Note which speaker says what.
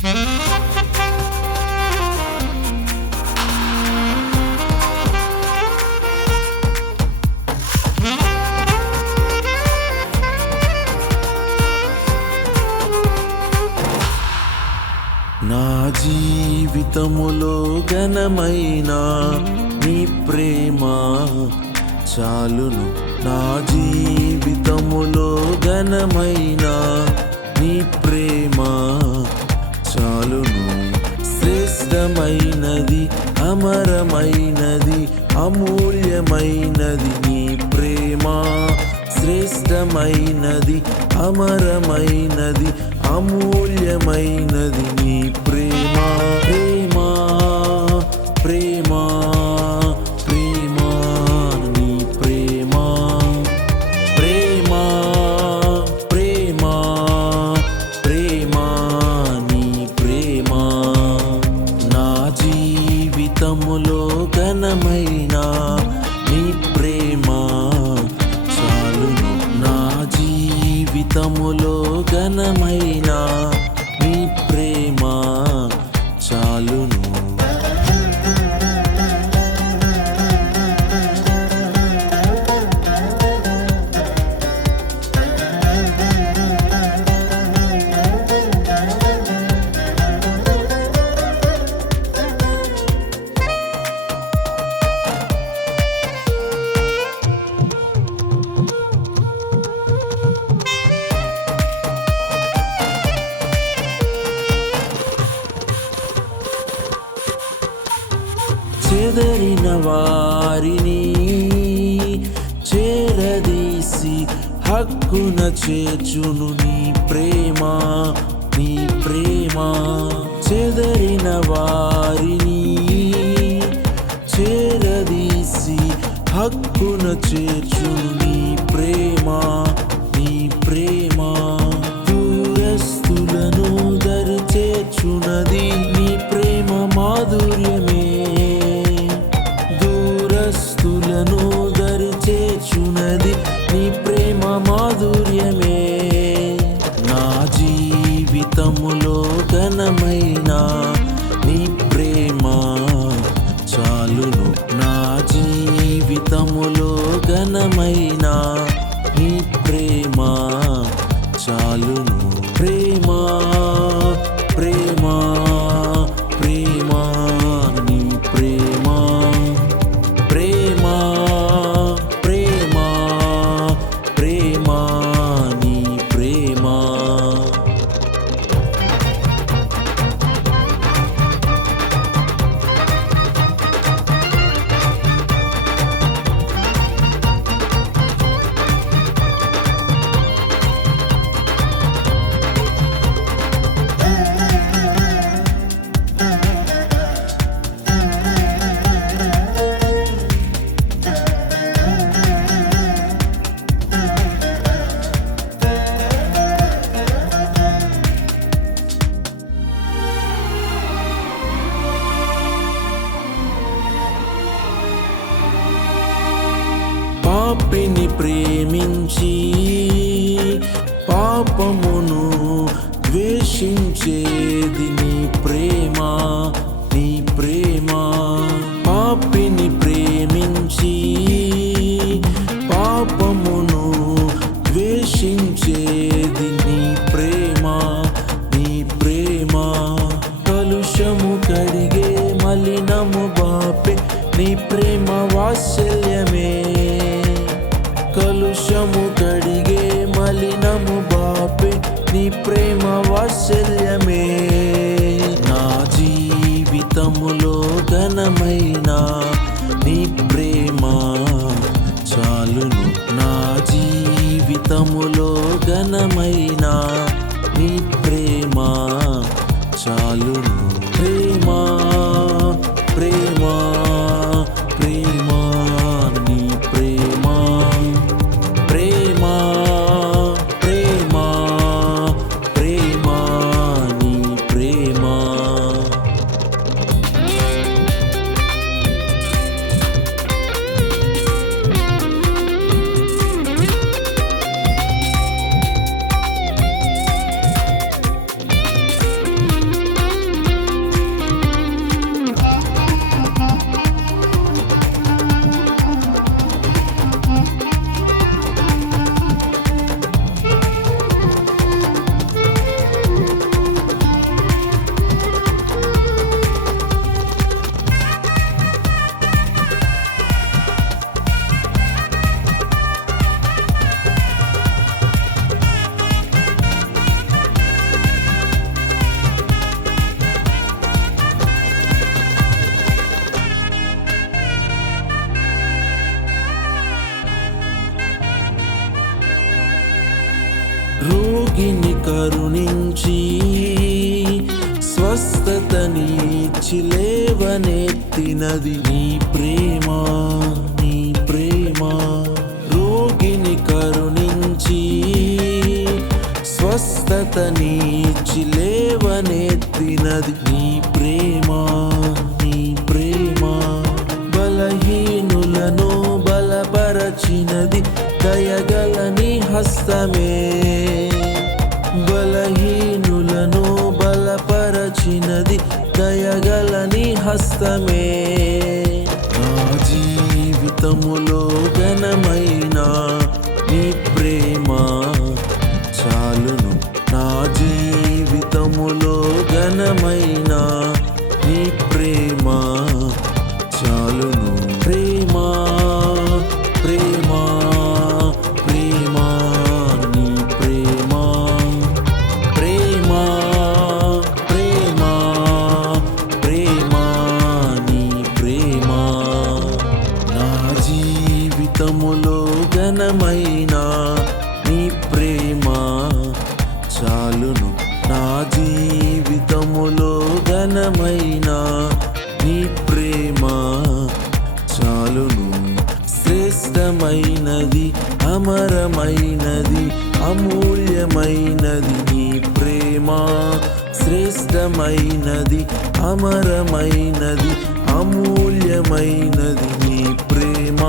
Speaker 1: నా జీవితములో ఘనమైన నీ ప్రేమ చాలును. నా జీవితములో ఘనమైన నీ ప్రేమ చాలును శ్రేష్టమైనది అమరమైనది అమూల్యమైనది నీ ప్రేమ. శ్రేష్టమైనది అమరమైనది అమూల్యమైనది నీ ప్రేమ. వారిని చేరదీసి హక్కున చేర్చును నీ ప్రేమ నీ ప్రేమ. చెదరిన వారిని చేరదీసి హక్కున చేర్చును నీ ప్రేమ నీ ప్రేమ. దూరస్తులను దరి చేర్చునది నీ ప్రేమ మాధుర్య. ఘనమైన నీ ప్రేమ. చాలును ప్రేమ. ప్రేమించి పాపమును ద్వేషించేది నీ ప్రేమ నీ ప్రేమ. పాపిని ప్రేమించి పాపము కలుషము కడిగే మలినము బాపే నీ ప్రేమ వాత్సల్యమే. నా జీవితములో ఘనమైన నీ ప్రేమ చాలును. నా జీవితములో ఘనమైన నీ ప్రేమ చాలును. రోగిని కరుణించి స్వస్థతనిచ్చి లేవనెత్తినది నీ ప్రేమ నీ ప్రేమ. రోగిని కరుణించి స్వస్థతనిచ్చి లేవనెత్తినది నీ ప్రేమ నీ ప్రేమ. బలహీనులను బలపరచినది దయగలని హస్తమే. దయగలని హస్తమే. నా జీవితములో ఘనమైన అమరమైనది అమూల్యమైనది నీ ప్రేమ. శ్రేష్టమైనది అమరమైనది అమూల్యమైనది నీ ప్రేమ.